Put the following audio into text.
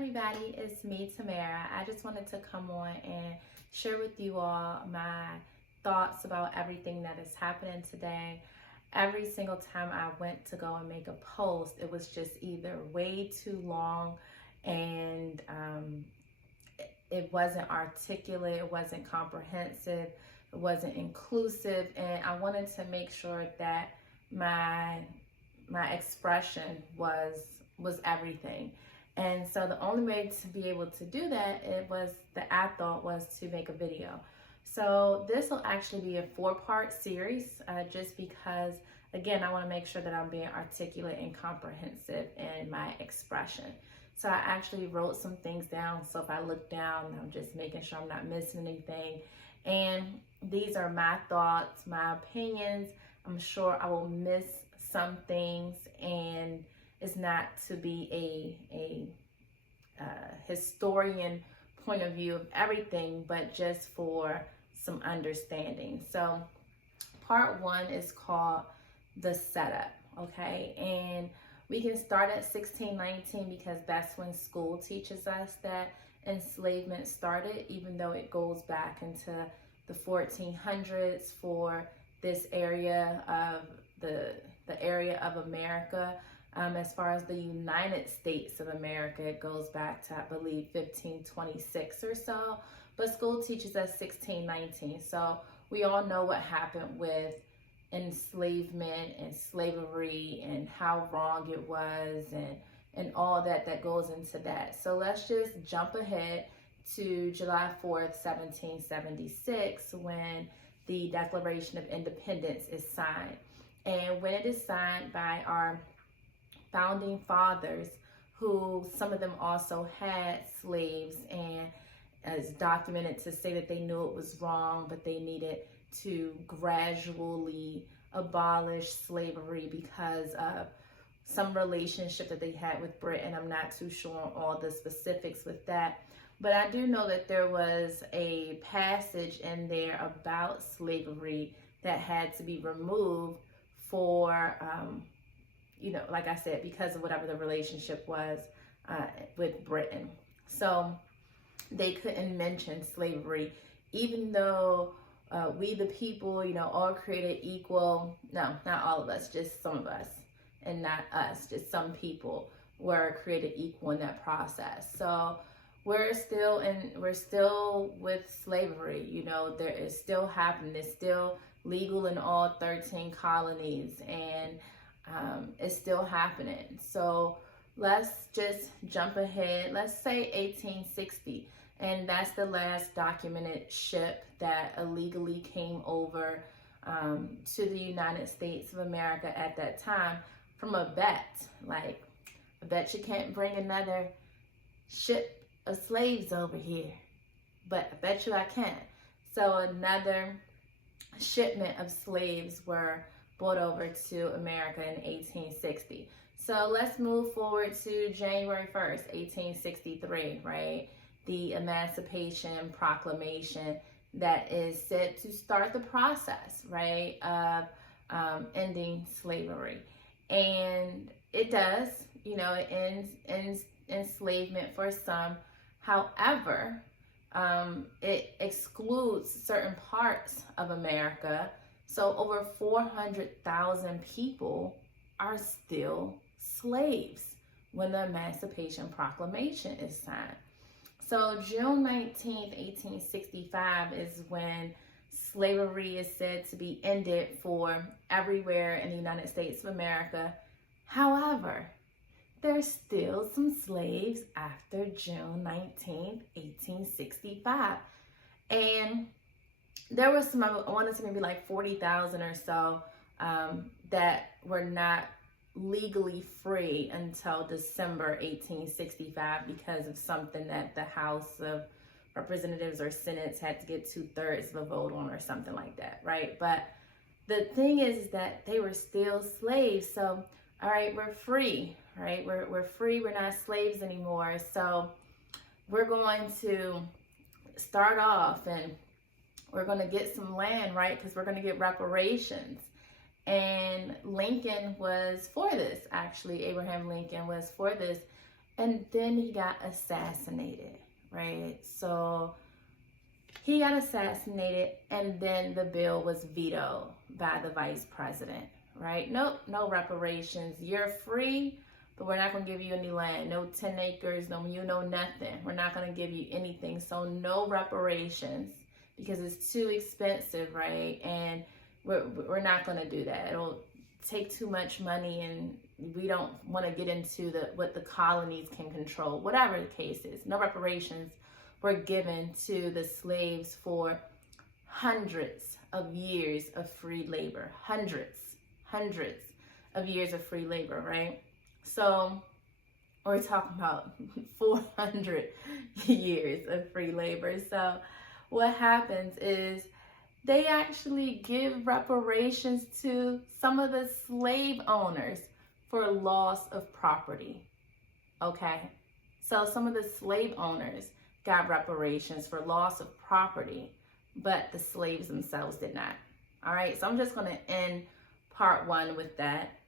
everybody, it's me, Tamara. I just wanted to come on and share with you all my thoughts about everything that is happening today. Every single time I went to go and make a post, it was just either way too long and it wasn't articulate, it wasn't comprehensive, it wasn't inclusive, and I wanted to make sure that my expression was everything. And so the only way to be able to do that, I thought was to make a video. So this will actually be a 4-part series, just because, again, I want to make sure that I'm being articulate and comprehensive in my expression. So I actually wrote some things down. So if I look down, I'm just making sure I'm not missing anything. And these are my thoughts, my opinions. I'm sure I will miss some things, and it's not to be a historian point of view of everything, but just for some understanding. So part 1 is called the setup, okay? And we can start at 1619 because that's when school teaches us that enslavement started, even though it goes back into the 1400s for this area of the area of America. As far as the United States of America, it goes back to, I believe, 1526 or so. But school teaches us 1619. So we all know what happened with enslavement and slavery and how wrong it was and all that goes into that. So let's just jump ahead to July 4th, 1776, when the Declaration of Independence is signed. And when it is signed by our founding fathers, who some of them also had slaves, and as documented to say that they knew it was wrong, but they needed to gradually abolish slavery because of some relationship that they had with Britain. I'm not too sure on all the specifics with that, but I do know that there was a passage in there about slavery that had to be removed for like I said, because of whatever the relationship was with Britain. So they couldn't mention slavery, even though we the people, all created equal. No, not all of us, just some of us, and not us, just some people were created equal in that process. So we're still with slavery. There is still happening. It's still legal in all 13 colonies, and it's still happening. So let's just jump ahead. Let's say 1860, and that's the last documented ship that illegally came over to the United States of America at that time from a bet. Like, I bet you can't bring another ship of slaves over here, but I bet you I can. So another shipment of slaves were brought over to America in 1860. So let's move forward to January 1st, 1863, right? The Emancipation Proclamation that is said to start the process, right, of ending slavery. And it does, it ends enslavement for some. However, it excludes certain parts of America. So over 400,000 people are still slaves when the Emancipation Proclamation is signed. So June 19th, 1865 is when slavery is said to be ended for everywhere in the United States of America. However, there's still some slaves after June 19th, 1865. And there was some, I want to say maybe like 40,000 or so that were not legally free until December 1865 because of something that the House of Representatives or Senate had to get 2/3 of a vote on or something like that, right? But the thing is that they were still slaves. So, all right, we're free, right? We're free. We're not slaves anymore. So we're going to start off and we're going to get some land, right? Because we're going to get reparations. And Lincoln was for this, actually. Abraham Lincoln was for this. And then he got assassinated, right? So he got assassinated, and then the bill was vetoed by the vice president, right? Nope, no reparations. You're free, but we're not going to give you any land. No 10 acres, no nothing. We're not going to give you anything. So no reparations because it's too expensive, right? And we're not going to do that. It'll take too much money, and we don't want to get into what the colonies can control. Whatever the case is, no reparations were given to the slaves for hundreds of years of free labor. Hundreds of years of free labor, right? So we're talking about 400 years of free labor. So what happens is they actually give reparations to some of the slave owners for loss of property, okay? So some of the slave owners got reparations for loss of property, but the slaves themselves did not. All right, so I'm just going to end part one with that.